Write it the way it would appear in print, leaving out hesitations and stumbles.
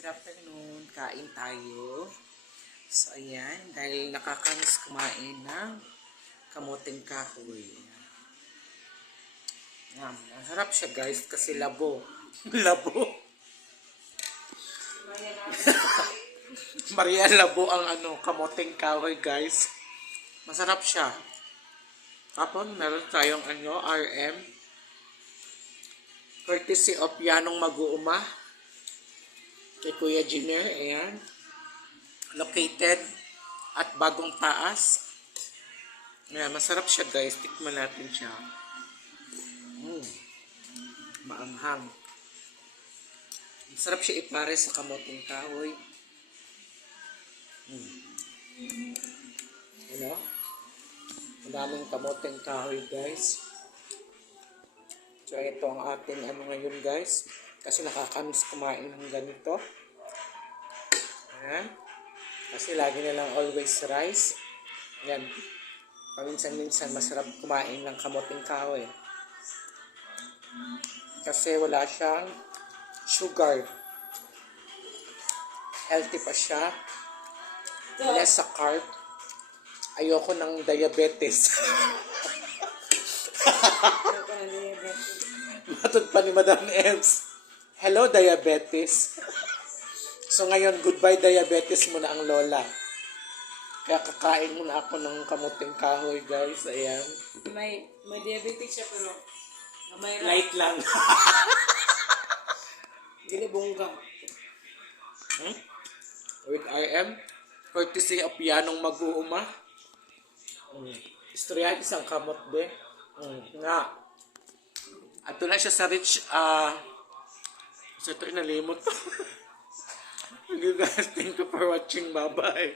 Good afternoon. Kain tayo. So, ayan. Dahil nakakamiss kumain ng kamuting kahoy. Yan. Ang sarap siya, guys, kasi labo. Labo. Maria labo ang kamuting kahoy, guys. Masarap siya. Tapos, meron tayong RM. Courtesy of Yanong Mag-uuma. Kay Kuya Jiner, ayan. Located at Bagong Taas. Ayan, masarap siya, guys. Tikman natin siya. Maanghang. Masarap siya ipare sa kamuting kahoy. Ano? Ang daming kamuting kahoy, guys. So, ito ang ating ngayon, guys. Kasi nakakamiss kumain ng ganito. Ayan. Kasi lagi nilang always rice. Ayan. Paminsan-minsan masarap kumain ng kamuting kahoy. Kasi wala siyang sugar. Healthy pa siya. Less sa carb. Ayoko ng diabetes. Matod pa ni Madam Ems. Hello, diabetes. So ngayon, goodbye diabetes muna ang lola. Kaya kakain muna ako ng kamuting kahoy, guys. Ayan. May diabetic siya pero may Light lang. dili bunggang. With RM. Courtesy of Yanong Mag-uuma. Istorya isang kamot, be. Nga. Ato na siya sa rich, so ito inalimot. Thank you guys. Thank you for watching. Bye-bye.